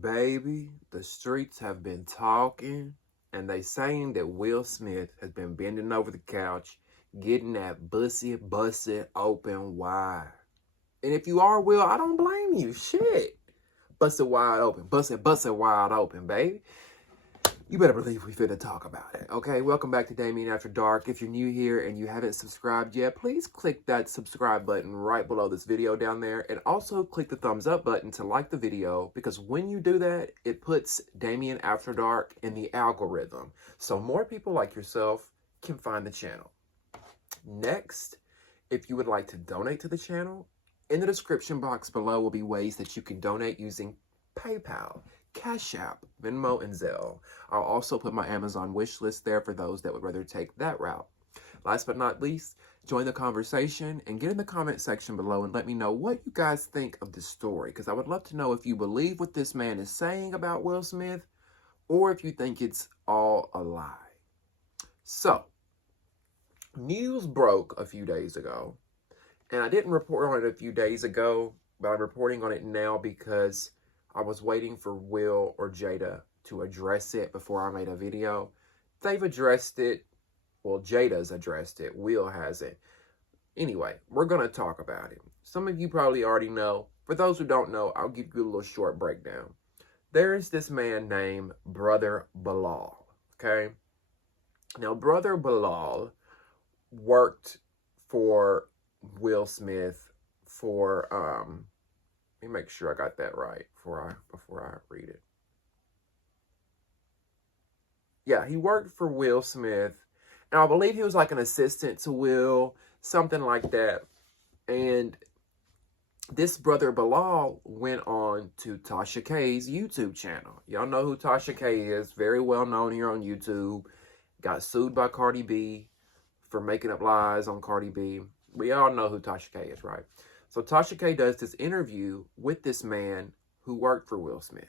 Baby, the streets have been talking, and they saying that Will Smith has been bending over the couch, getting that Bussy open wide. And if you are Will, I don't blame you. Shit. Bust it wide open. Bust it wide open, baby. You better believe we finna talk about it. Okay, welcome back to Damien After Dark. If you're new here and you haven't subscribed yet, please click that subscribe button right below this video down there. And also click the thumbs up button to like the video, because when you do that, it puts Damien After Dark in the algorithm, so more people like yourself can find the channel. Next, if you would like to donate to the channel, in the description box below will be ways that you can donate using PayPal, Cash App, Venmo, and Zelle. I'll also put my Amazon wish list there for those that would rather take that route. Last but not least, join the conversation and get in the comment section below and let me know what you guys think of this story, because I would love to know if you believe what this man is saying about Will Smith or if you think it's all a lie. So, news broke a few days ago, and I didn't report on it a few days ago, but I'm reporting on it now because I was waiting for Will or Jada to address it before I made a video. They've addressed it. Well, Jada's addressed it. Will hasn't. Anyway, we're going to talk about it. Some of you probably already know. For those who don't know, I'll give you a little short breakdown. There's this man named Brother Bilal. Okay? Now, Brother Bilal worked for Will Smith for let me make sure I got that right before I read it. Yeah, he worked for Will Smith, and I believe he was like an assistant to Will, something like that. And this Brother Bilal went on to Tasha K's YouTube channel. Y'all know who Tasha K is, very well known here on YouTube. Got sued by Cardi B for making up lies on Cardi B. We all know who Tasha K is, right? So Tasha K does this interview with this man who worked for Will Smith.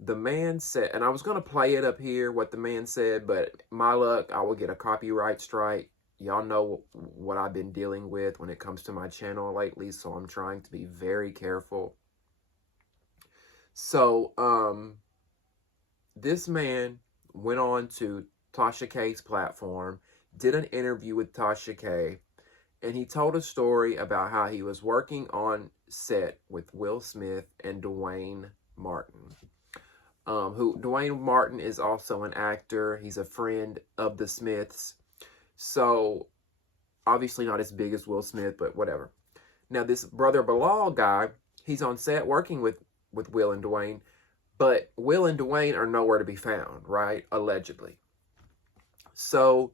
The man said, and I was going to play it up here, what the man said, but my luck, I will get a copyright strike. Y'all know what I've been dealing with when it comes to my channel lately, so I'm trying to be very careful. So, this man went on to Tasha K's platform, did an interview with Tasha K, and he told a story about how he was working on set with Will Smith and Dwayne Martin. Dwayne Martin is also an actor. He's a friend of the Smiths. So, obviously not as big as Will Smith, but whatever. Now, this Brother Bilal guy, he's on set working with Will and Dwayne, but Will and Dwayne are nowhere to be found, right? Allegedly. So,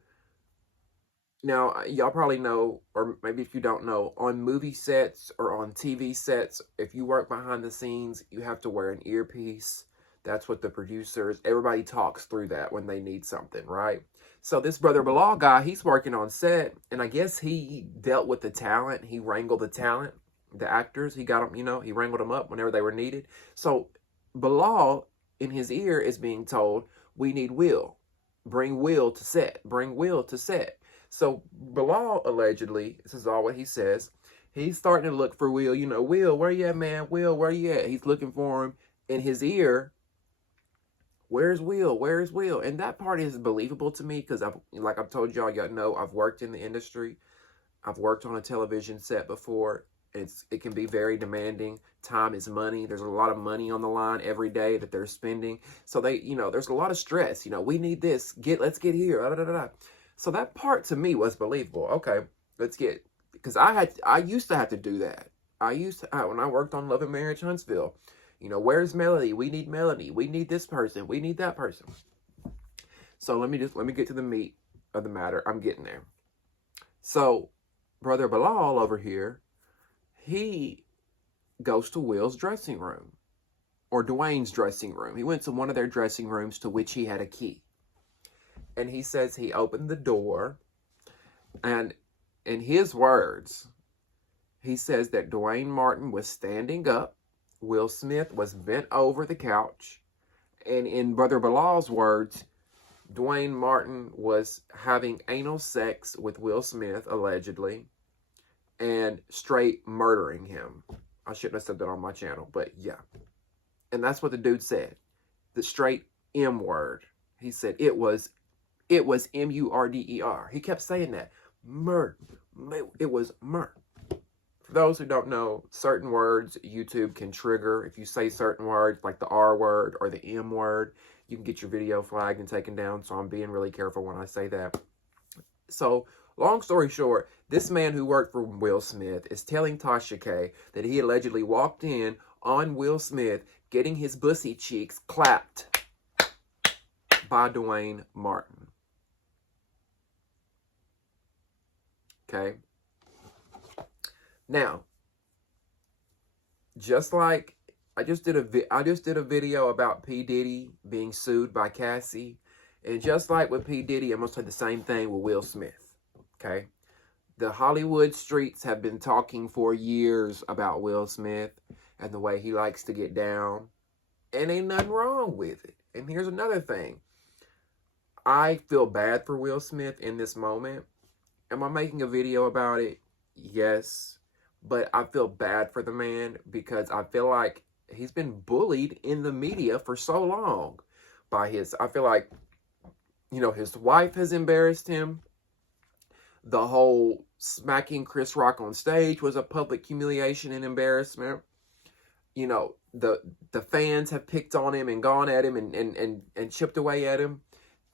now, y'all probably know, or maybe if you don't know, on movie sets or on TV sets, if you work behind the scenes, you have to wear an earpiece. That's what the producers, everybody talks through that when they need something, right? So this Brother Bilal guy, he's working on set, and I guess he dealt with the talent. He wrangled the talent, the actors. He got them, he wrangled them up whenever they were needed. So Bilal, in his ear, is being told, we need Will. Bring Will to set. Bring Will to set. So Bilal, allegedly, this is all what he says, he's starting to look for Will. Will, where you at, man? Will, where you at? He's looking for him in his ear. Where's Will? Where's Will? And that part is believable to me because, like I've told y'all know, I've worked in the industry. I've worked on a television set before. It can be very demanding. Time is money. There's a lot of money on the line every day that they're spending. So there's a lot of stress. We need this. Let's get here. Da, da, da, da. So that part to me was believable. Okay, because I used to have to do that. When I worked on Love and Marriage Huntsville, where's Melody? We need Melody. We need this person. We need that person. So let me get to the meat of the matter. I'm getting there. So Brother Bilal over here, he goes to Will's dressing room, or Dwayne's dressing room. He went to one of their dressing rooms to which he had a key. And he says he opened the door, and in his words, he says that Dwayne Martin was standing up, Will Smith was bent over the couch, and in Brother Bilal's words, Dwayne Martin was having anal sex with Will Smith, allegedly, and straight murdering him. I shouldn't have said that on my channel, but yeah. And that's what the dude said. The straight M word. He said it was M-U-R-D-E-R. He kept saying that. Murder. It was murder. For those who don't know, certain words YouTube can trigger. If you say certain words like the R word or the M word, you can get your video flagged and taken down. So I'm being really careful when I say that. So long story short, this man who worked for Will Smith is telling Tasha K that he allegedly walked in on Will Smith getting his Bussy cheeks clapped by Dwayne Martin. Okay. Now, just like I just did a video about P. Diddy being sued by Cassie, and just like with P. Diddy, I'm gonna say the same thing with Will Smith. Okay. The Hollywood streets have been talking for years about Will Smith and the way he likes to get down. And ain't nothing wrong with it. And here's another thing. I feel bad for Will Smith in this moment. Am I making a video about it? Yes. But I feel bad for the man because I feel like he's been bullied in the media for so long by I feel like, you know, his wife has embarrassed him. The whole smacking Chris Rock on stage was a public humiliation and embarrassment. You know, the fans have picked on him and gone at him and chipped away at him.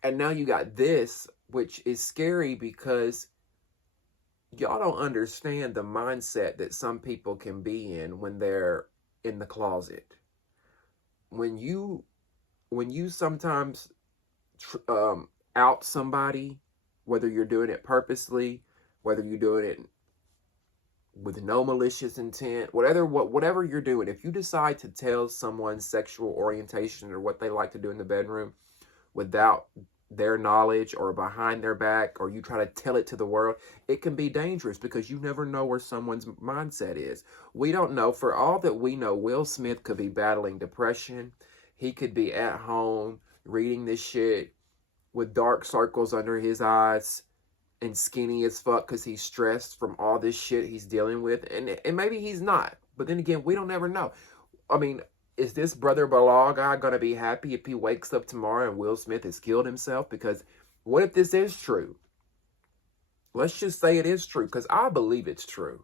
And now you got this, which is scary because y'all don't understand the mindset that some people can be in when they're in the closet. When you sometimes out somebody, whether you're doing it purposely, whether you're doing it with no malicious intent, whatever you're doing, if you decide to tell someone's sexual orientation or what they like to do in the bedroom without their knowledge or behind their back, or you try to tell it to the world, it can be dangerous because you never know where someone's mindset is. We don't know. For all that we know, Will Smith could be battling depression. He could be at home reading this shit with dark circles under his eyes and skinny as fuck because he's stressed from all this shit he's dealing with. And maybe he's not. But then again, we don't ever know. I mean, is this Brother Bilal guy going to be happy if he wakes up tomorrow and Will Smith has killed himself? Because what if this is true? Let's just say it is true, because I believe it's true.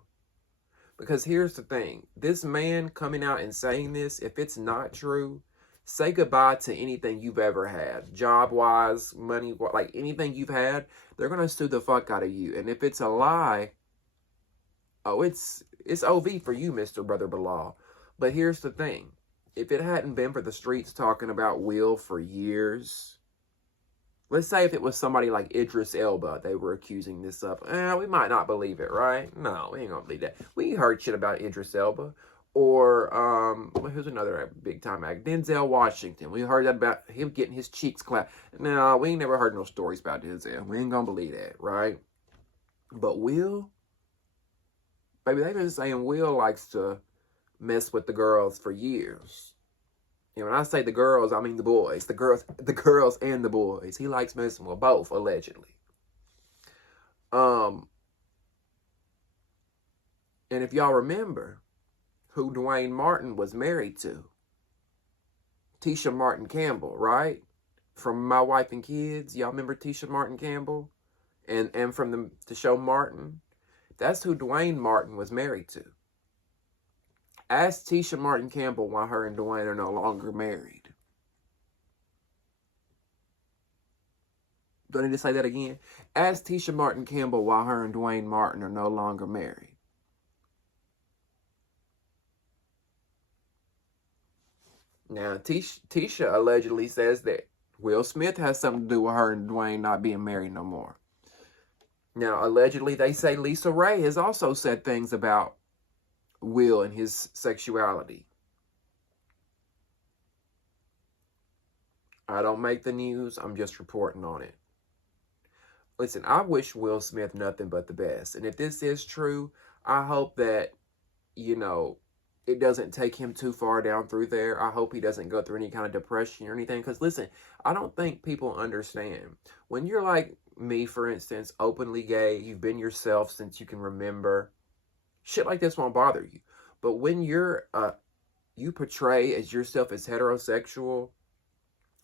Because here's the thing. This man coming out and saying this, if it's not true, say goodbye to anything you've ever had. Job-wise, money, like anything you've had, they're going to sue the fuck out of you. And if it's a lie, oh, it's OV for you, Mr. Brother Bilal. But here's the thing. If it hadn't been for the streets talking about Will for years, let's say if it was somebody like Idris Elba they were accusing this of, we might not believe it, right? No, we ain't gonna believe that. We heard shit about Idris Elba. Or, who's another big time actor? Denzel Washington. We heard that about him getting his cheeks clapped. No, we ain't never heard no stories about Denzel. We ain't gonna believe that, right? But Will, baby, they've been saying Will likes to mess with the girls for years. You know, when I say the girls, I mean the boys. The girls and the boys. He likes messing with both, allegedly. And if y'all remember who Dwayne Martin was married to, Tisha Martin Campbell, right? From My Wife and Kids. Y'all remember Tisha Martin Campbell? And from the show Martin? That's who Dwayne Martin was married to. Ask Tisha Martin Campbell why her and Dwayne are no longer married. Do I need to say that again? Ask Tisha Martin Campbell why her and Dwayne Martin are no longer married. Now, Tisha allegedly says that Will Smith has something to do with her and Dwayne not being married no more. Now, allegedly, they say Lisa Ray has also said things about Will and his sexuality. I don't make the news. I'm just reporting on it. Listen, I wish Will Smith nothing but the best. And if this is true, I hope that, you know, it doesn't take him too far down through there. I hope he doesn't go through any kind of depression or anything. Because listen, I don't think people understand. When you're like me, for instance, openly gay, you've been yourself since you can remember. Shit like this won't bother you. But when you portray as yourself as heterosexual,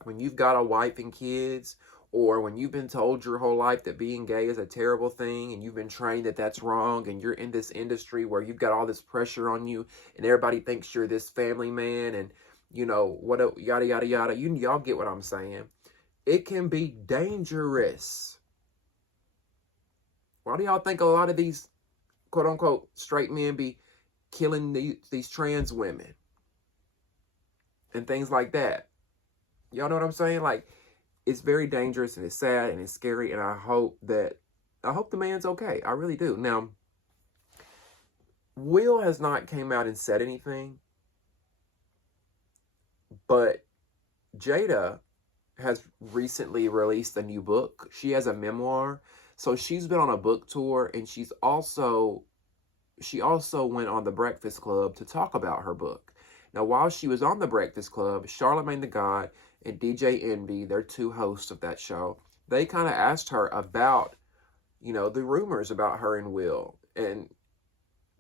when you've got a wife and kids, or when you've been told your whole life that being gay is a terrible thing, and you've been trained that that's wrong, and you're in this industry where you've got all this pressure on you, and everybody thinks you're this family man, and what yada yada yada. Y'all get what I'm saying. It can be dangerous. Why do y'all think a lot of these quote unquote straight men be killing these trans women and things like that? Y'all know what I'm saying? Like, it's very dangerous, and it's sad, and it's scary, and I hope the man's okay. I really do. Now, Will has not came out and said anything, but Jada has recently released a new book. She has a memoir. So she's been on a book tour, and she also went on The Breakfast Club to talk about her book. Now, while she was on The Breakfast Club, Charlamagne the God and DJ Envy, they're two hosts of that show, they kind of asked her about, the rumors about her and Will, and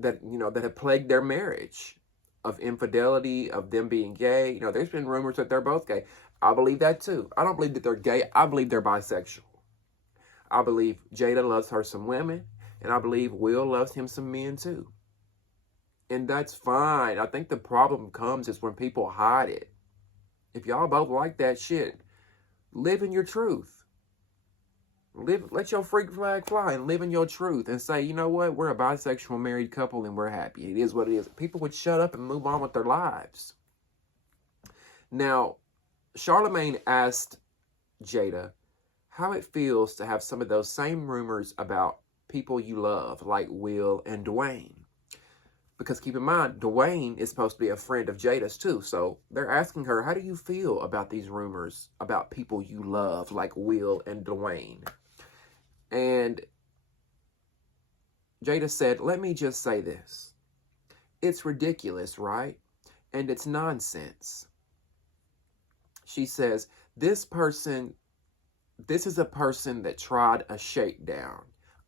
that have plagued their marriage, of infidelity, of them being gay. There's been rumors that they're both gay. I believe that too. I don't believe that they're gay. I believe they're bisexual. I believe Jada loves her some women, and I believe Will loves him some men too. And that's fine. I think the problem comes is when people hide it. If y'all both like that shit, live in your truth. Let your freak flag fly and live in your truth and say, you know what? We're a bisexual married couple and we're happy. It is what it is. People would shut up and move on with their lives. Now, Charlamagne asked Jada how it feels to have some of those same rumors about people you love, like Will and Dwayne. Because keep in mind, Dwayne is supposed to be a friend of Jada's too. So they're asking her, how do you feel about these rumors about people you love, like Will and Dwayne? And Jada said, let me just say this. It's ridiculous, right? And it's nonsense. She says, this is a person that tried a shakedown,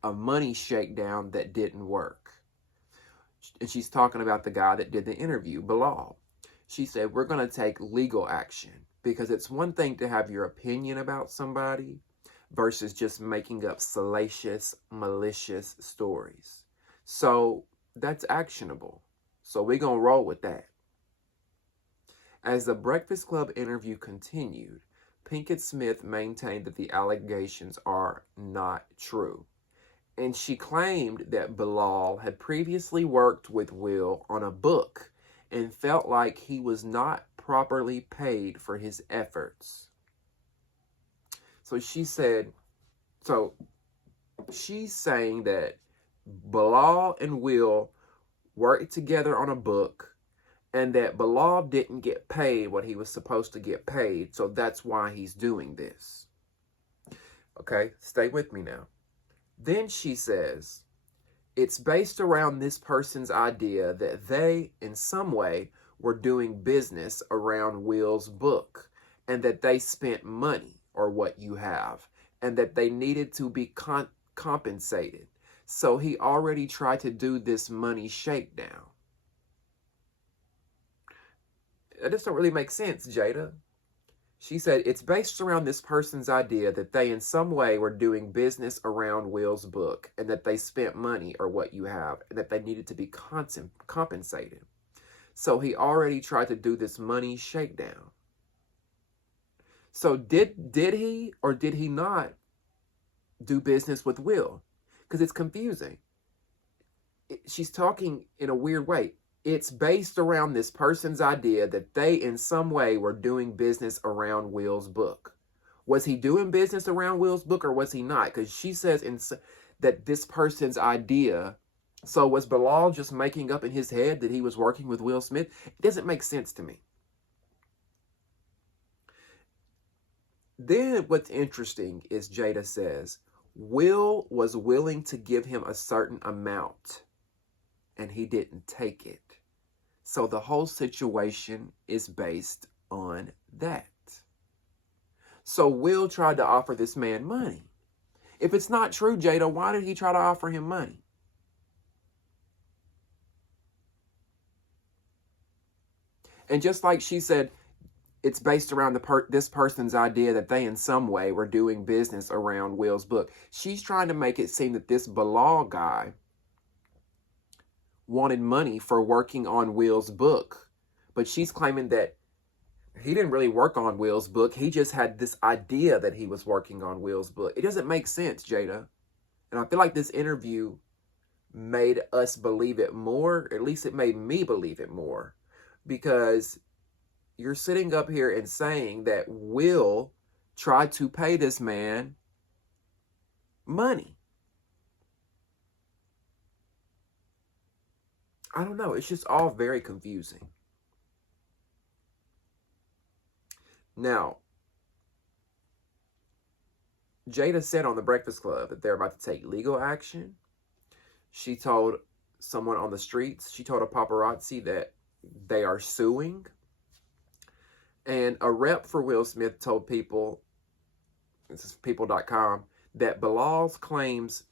a money shakedown that didn't work. And she's talking about the guy that did the interview, Bilal. She said, we're going to take legal action, because it's one thing to have your opinion about somebody versus just making up salacious, malicious stories. So that's actionable. So we're going to roll with that. As the Breakfast Club interview continued, Pinkett Smith maintained that the allegations are not true. And she claimed that Bilal had previously worked with Will on a book and felt like he was not properly paid for his efforts. So she's saying that Bilal and Will worked together on a book, and that Bilal didn't get paid what he was supposed to get paid, so that's why he's doing this. Okay, stay with me now. Then she says, it's based around this person's idea that they, in some way, were doing business around Will's book, and that they spent money, or what you have, and that they needed to be compensated. So he already tried to do this money shakedown. That doesn't really make sense, Jada. She said, it's based around this person's idea that they in some way were doing business around Will's book, and that they spent money, or what you have, and that they needed to be compensated. So he already tried to do this money shakedown. So did he or did he not do business with Will? Because it's confusing. She's talking in a weird way. It's based around this person's idea that they in some way were doing business around Will's book. Was he doing business around Will's book, or was he not? Because she says that this person's idea, so was Bilal just making up in his head that he was working with Will Smith? It doesn't make sense to me. Then what's interesting is Jada says, Will was willing to give him a certain amount, and he didn't take it. So the whole situation is based on that. So Will tried to offer this man money. If it's not true, Jada, why did he try to offer him money? And just like she said, it's based around this person's idea that they in some way were doing business around Will's book. She's trying to make it seem that this Bilal guy wanted money for working on Will's book. But she's claiming that he didn't really work on Will's book. He just had this idea that he was working on Will's book. It doesn't make sense, Jada. And I feel like this interview made us believe it more. At least it made me believe it more. Because you're sitting up here and saying that Will tried to pay this man money. I don't know. It's just all very confusing. Now, Jada said on The Breakfast Club that they're about to take legal action. She told someone on the streets, she told a paparazzi that they are suing. And a rep for Will Smith told people, this is people.com, that Bilal's claims,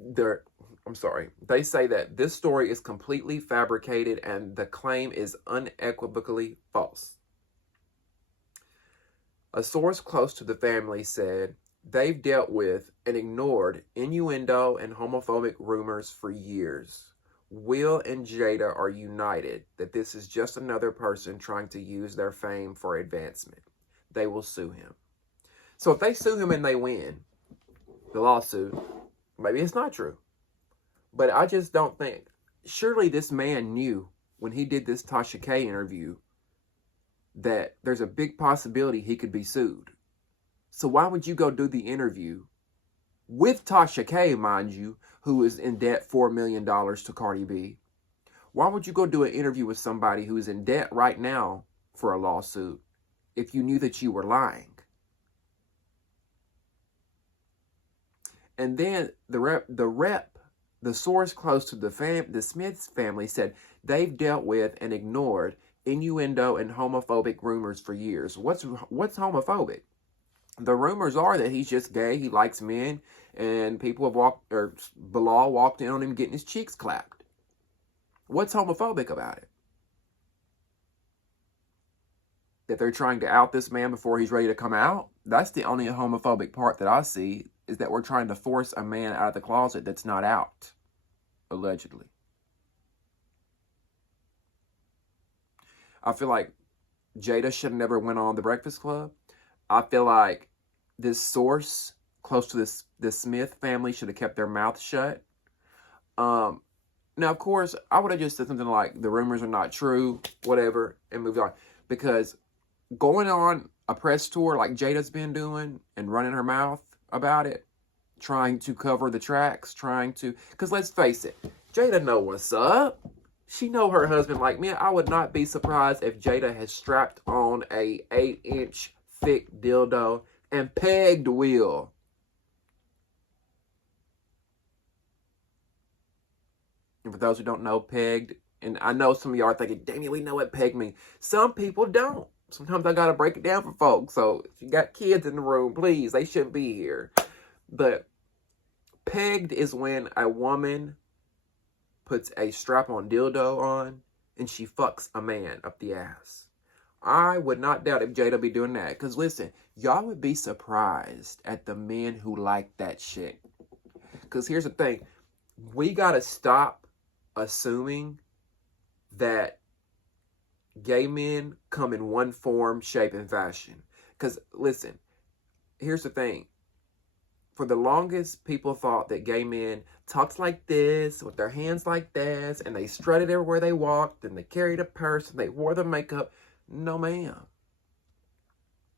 they say that this story is completely fabricated and the claim is unequivocally false. A source close to the family said they've dealt with and ignored innuendo and homophobic rumors for years. Will and Jada are united that this is just another person trying to use their fame for advancement. They will sue him. So if they sue him and they win the lawsuit, maybe it's not true. But I just don't think, surely this man knew when he did this Tasha K interview that there's a big possibility he could be sued. So why would you go do the interview with Tasha K, mind you, who is in debt $4 million to Cardi B? Why would you go do an interview with somebody who is in debt right now for a lawsuit if you knew that you were lying? And then the source close to the Smiths family said they've dealt with and ignored innuendo and homophobic rumors for years. What's homophobic? The rumors are that he's just gay, he likes men, and Bilal walked in on him getting his cheeks clapped. What's homophobic about it? That they're trying to out this man before he's ready to come out? That's the only homophobic part that I see, is that we're trying to force a man out of the closet that's not out, allegedly. I feel like Jada should have never went on The Breakfast Club. I feel like this source close to the Smith family should have kept their mouth shut. Now, of course, I would have just said something like, the rumors are not true, whatever, and moved on. Because going on a press tour like Jada's been doing and running her mouth about it, trying to cover the tracks, because let's face it, Jada know what's up. She know her husband like me. I would not be surprised if Jada has strapped on a 8-inch thick dildo and pegged Will. And for those who don't know, pegged, and I know some of y'all are thinking, Damien, we know what peg means. Some people don't. Sometimes I gotta break it down for folks. So if you got kids in the room, please, they shouldn't be here. But pegged is when a woman puts a strap-on dildo on and she fucks a man up the ass. I would not doubt if Jada be doing that. Because listen, y'all would be surprised at the men who like that shit. Because here's the thing. We got to stop assuming that gay men come in one form, shape, and fashion. Because listen, here's the thing. For the longest, people thought that gay men talked like this, with their hands like this, and they strutted everywhere they walked, and they carried a purse, and they wore the makeup. No, ma'am.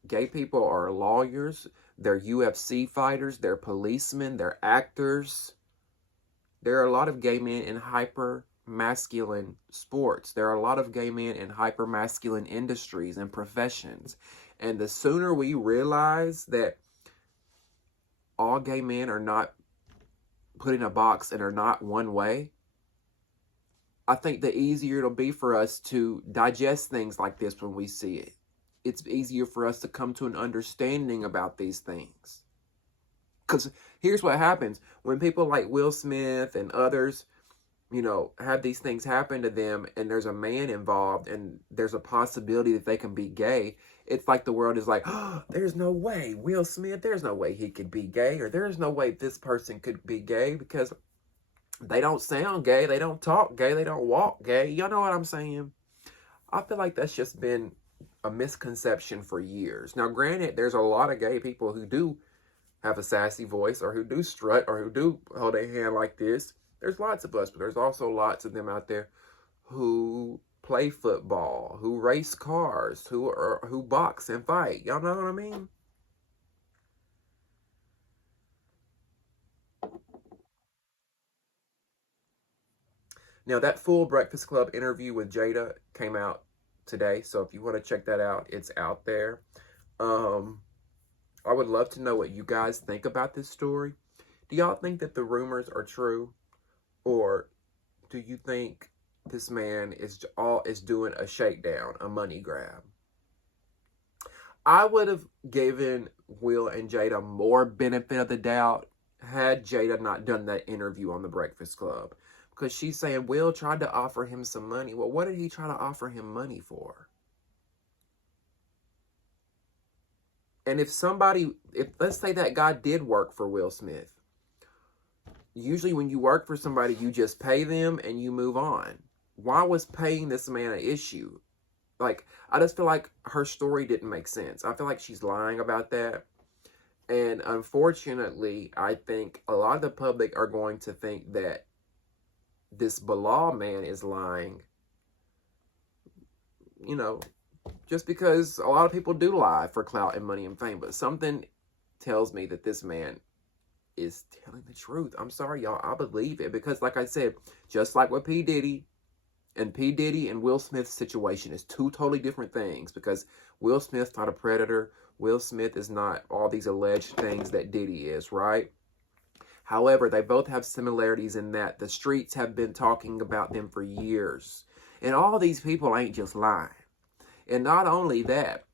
Gay people are lawyers, they're UFC fighters, they're policemen, they're actors. There are a lot of gay men in hyper-masculine sports. There are a lot of gay men in hyper-masculine industries and professions. And the sooner we realize that all gay men are not put in a box and are not one way, I think the easier it'll be for us to digest things like this when we see it. It's easier for us to come to an understanding about these things. Because here's what happens. When people like Will Smith and others you know, have these things happen to them and there's a man involved and there's a possibility that they can be gay, it's like the world is like, oh, there's no way Will Smith, there's no way he could be gay, or there's no way this person could be gay because they don't sound gay, they don't talk gay, they don't walk gay. Y'all know what I'm saying? I feel like that's just been a misconception for years. Now, granted, there's a lot of gay people who do have a sassy voice or who do strut or who do hold their hand like this. There's lots of us, but there's also lots of them out there who play football, who race cars, who box and fight. Y'all know what I mean? Now, that full Breakfast Club interview with Jada came out today, so if you want to check that out, it's out there. I would love to know what you guys think about this story. Do y'all think that the rumors are true? Or do you think this man is doing a shakedown, a money grab? I would have given Will and Jada more benefit of the doubt had Jada not done that interview on the Breakfast Club. Because she's saying Will tried to offer him some money. Well, what did he try to offer him money for? And if let's say that guy did work for Will Smith. Usually when you work for somebody, you just pay them and you move on. Why was paying this man an issue? Like, I just feel like her story didn't make sense. I feel like she's lying about that. And unfortunately, I think a lot of the public are going to think that this Bilal man is lying. You know, just because a lot of people do lie for clout and money and fame. But something tells me that this man is telling the truth. I'm sorry, y'all. I believe it. Because like I said, just like with P. Diddy and Will Smith's situation is two totally different things. Because Will Smith's not a predator. Will Smith is not all these alleged things that Diddy is, right? However, they both have similarities in that the streets have been talking about them for years. And all these people ain't just lying. And not only that,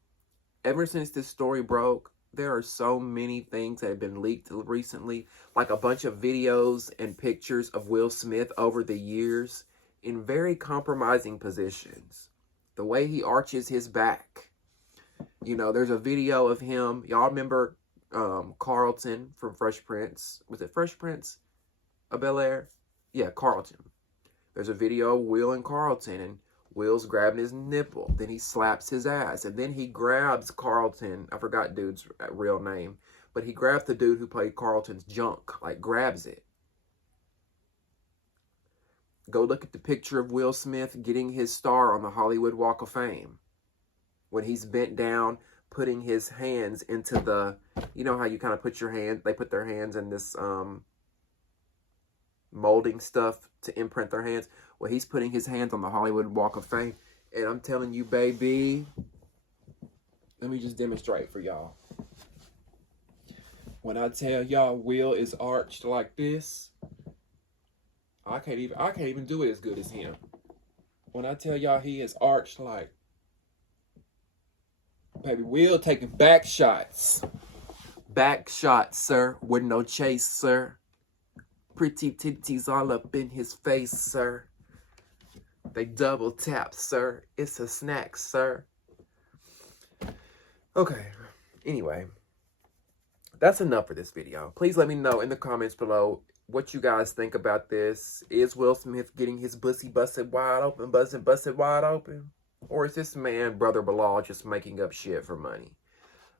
ever since this story broke, there are so many things that have been leaked recently, like a bunch of videos and pictures of Will Smith over the years in very compromising positions. The way he arches his back. You know, there's a video of him. Y'all remember Carlton from Fresh Prince? Was it Fresh Prince of Bel-Air? Yeah, Carlton. There's a video of Will and Carlton, and Will's grabbing his nipple. Then he slaps his ass. And then he grabs Carlton. I forgot dude's real name. But he grabs the dude who played Carlton's junk. Like, grabs it. Go look at the picture of Will Smith getting his star on the Hollywood Walk of Fame. When he's bent down, putting his hands into the... You know how you kind of put your hand... They put their hands in this molding stuff to imprint their hands. Well, he's putting his hands on the Hollywood Walk of Fame. And I'm telling you, baby, let me just demonstrate for y'all. When I tell y'all Will is arched like this, I can't even do it as good as him. When I tell y'all he is arched like, baby, Will taking back shots. Back shots, sir, with no chase, sir. Pretty titties all up in his face, sir. They double tap, sir. It's a snack, sir. Okay. Anyway, that's enough for this video. Please let me know in the comments below what you guys think about this. Is Will Smith getting his bussy busted wide open, busted wide open? Or is this man, Brother Bilal, just making up shit for money?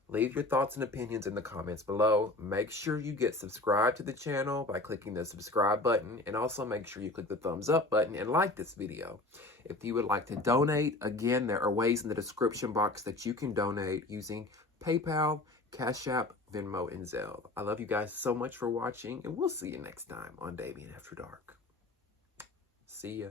Leave your thoughts and opinions in the comments below. Make sure you get subscribed to the channel by clicking the subscribe button. And also make sure you click the thumbs up button and like this video. If you would like to donate, again, there are ways in the description box that you can donate using PayPal, Cash App, Venmo, and Zelle. I love you guys so much for watching, and we'll see you next time on Damien After Dark. See ya.